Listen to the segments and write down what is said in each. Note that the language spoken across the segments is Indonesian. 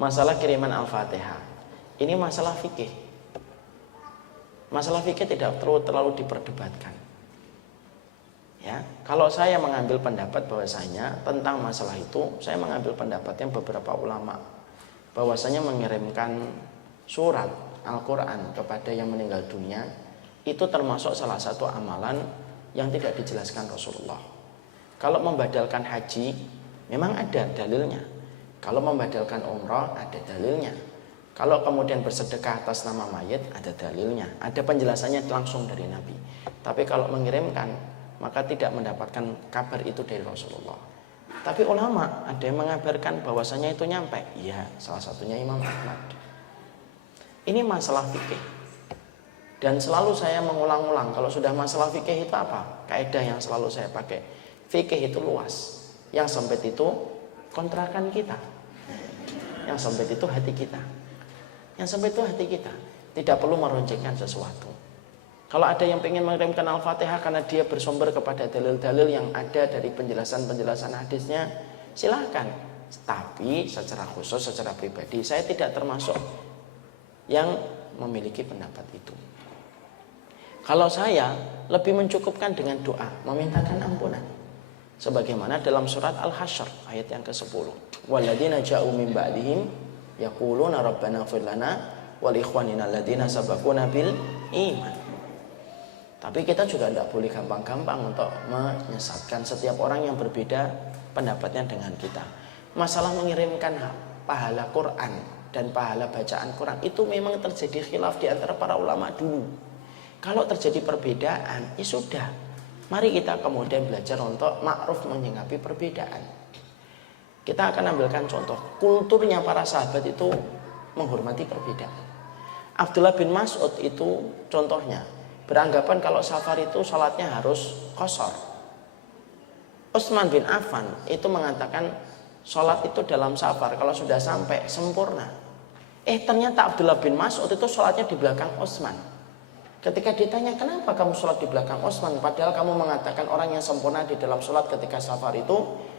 masalah kiriman Al-Fatihah. Ini masalah fikih. Masalah fikih tidak terlalu diperdebatkan. Ya, kalau saya mengambil pendapat bahwasanya tentang masalah itu, saya mengambil pendapatnya beberapa ulama bahwasanya mengirimkan surat Al-Quran kepada yang meninggal dunia itu termasuk salah satu amalan yang tidak dijelaskan Rasulullah. Kalau membadalkan haji memang ada dalilnya. Kalau membadalkan umrah ada dalilnya. Kalau kemudian bersedekah atas nama mayit ada dalilnya. Ada penjelasannya langsung dari Nabi. Tapi kalau mengirimkan maka tidak mendapatkan kabar itu dari Rasulullah. Tapi ulama ada yang mengabarkan bahwasanya itu nyampe. Iya, salah satunya Imam Ahmad. Ini masalah fikih. Dan selalu saya mengulang-ulang kalau sudah masalah fikih itu apa? Kaidah yang selalu saya pakai. Fikih itu luas. Yang sempit itu kontrakan kita. Yang sempit itu hati kita. Yang sempit itu hati kita. Tidak perlu meruncingkan sesuatu. Kalau ada yang ingin mengirimkan Al-Fatihah karena dia bersumber kepada dalil-dalil yang ada dari penjelasan-penjelasan hadisnya, silahkan. Tapi secara khusus, secara pribadi, saya tidak termasuk yang memiliki pendapat itu. Kalau saya lebih mencukupkan dengan doa, memintakan ampunan. Sebagaimana dalam surat Al-Hasyr ayat yang ke-10. Walladzina ja'u min ba'dihim yaquluna rabbana ighfir lana wa li ikhwanina alladzina sabaquna bil iman. Tapi kita juga tidak boleh gampang-gampang untuk menyesatkan setiap orang yang berbeda pendapatnya dengan kita. Masalah mengirimkan pahala Quran dan pahala bacaan Quran itu memang terjadi khilaf di antara para ulama dulu. Kalau terjadi perbedaan, ya sudah. Mari kita kemudian belajar untuk ma'ruf menyikapi perbedaan. Kita akan ambilkan contoh. Kulturnya para sahabat itu menghormati perbedaan. Abdullah bin Mas'ud itu contohnya. Beranggapan kalau safar itu salatnya harus qashar. Utsman bin Affan itu mengatakan salat itu dalam safar kalau sudah sampai sempurna. Ternyata Abdullah bin Mas'ud itu salatnya di belakang Utsman. Ketika ditanya kenapa kamu salat di belakang Utsman padahal kamu mengatakan orang yang sempurna di dalam salat ketika safar itu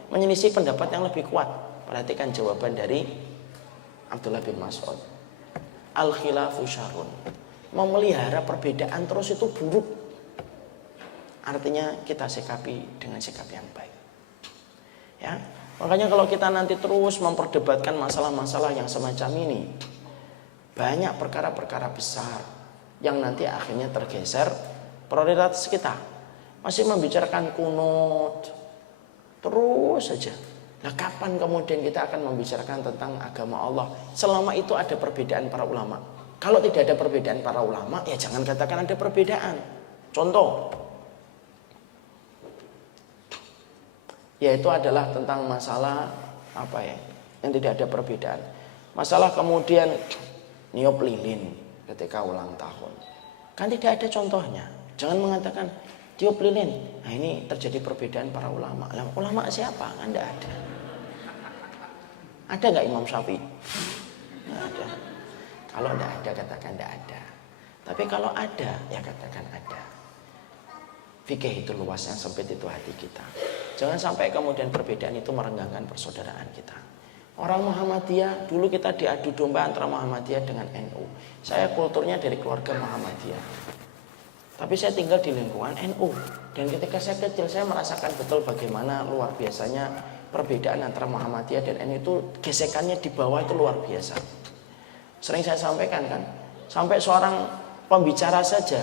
menyelisih pendapat yang lebih kuat. Perhatikan jawaban dari Abdullah bin Mas'ud. Al-khilafu syarrun. Memelihara perbedaan terus itu buruk. Artinya kita sikapi dengan sikap yang baik. Ya, makanya kalau kita nanti terus memperdebatkan masalah-masalah yang semacam ini, banyak perkara-perkara besar yang nanti akhirnya tergeser prioritas kita. Masih membicarakan kunut terus saja. Nah, kapan kemudian kita akan membicarakan tentang agama Allah? Selama itu ada perbedaan para ulama. Kalau tidak ada perbedaan para ulama, ya jangan katakan ada perbedaan. Contoh, yaitu adalah tentang masalah apa ya, yang tidak ada perbedaan. Masalah kemudian niup lilin ketika ulang tahun, kan tidak ada contohnya. Jangan mengatakan tiup lilin. Nah ini terjadi perbedaan para ulama. Lah, ulama siapa? Kan tidak ada. Ada nggak Imam Syafi'i? Nggak ada. Kalau tidak ada, katakan tidak ada. Tapi kalau ada, ya katakan ada. Fikih itu luas, yang sempit itu hati kita. Jangan sampai kemudian perbedaan itu merenggangkan persaudaraan kita. Orang Muhammadiyah, dulu kita diadu domba antara Muhammadiyah dengan NU. Saya kulturnya dari keluarga Muhammadiyah. Tapi saya tinggal di lingkungan NU. Dan ketika saya kecil, saya merasakan betul bagaimana luar biasanya perbedaan antara Muhammadiyah dan NU itu gesekannya di bawah itu luar biasa. Sering saya sampaikan kan, sampai seorang pembicara saja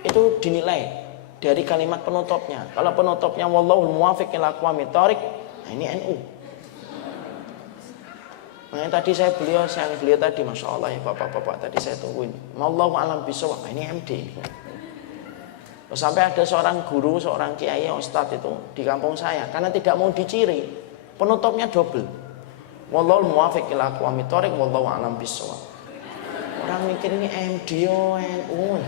itu dinilai dari kalimat penutupnya. Kalau penutupnya wallahul muwaffiq ila aqwamit thoriq, nah ini NU. Nah tadi beliau tadi, masya Allah ya bapak-bapak tadi saya tungguin. Wallahu a'lam bishawab, nah ini MD. Sampai ada seorang guru, seorang kiai, ustadz itu di kampung saya, karena tidak mau diciri, penutupnya double. Wallahul muwaffiq ila aqwamit thoriq, wallahu a'lam bishawab. Orang mikir ini MD NU.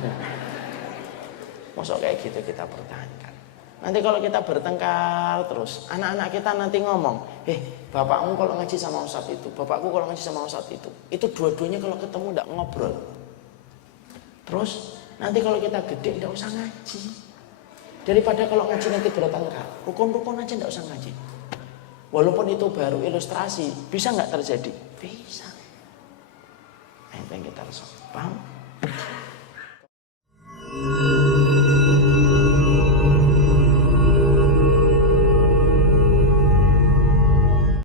Masa kayak gitu kita pertahankan. Nanti kalau kita bertengkar terus, anak-anak kita nanti ngomong, bapakmu kalau ngaji sama ustadz itu, bapakku kalau ngaji sama ustadz itu dua-duanya kalau ketemu tidak ngobrol. Terus nanti kalau kita gede tidak usah ngaji. Daripada kalau ngaji nanti bertengkar, rukun-rukun aja tidak usah ngaji. Walaupun itu baru ilustrasi, bisa nggak terjadi? Bisa. Yang kita harus paham.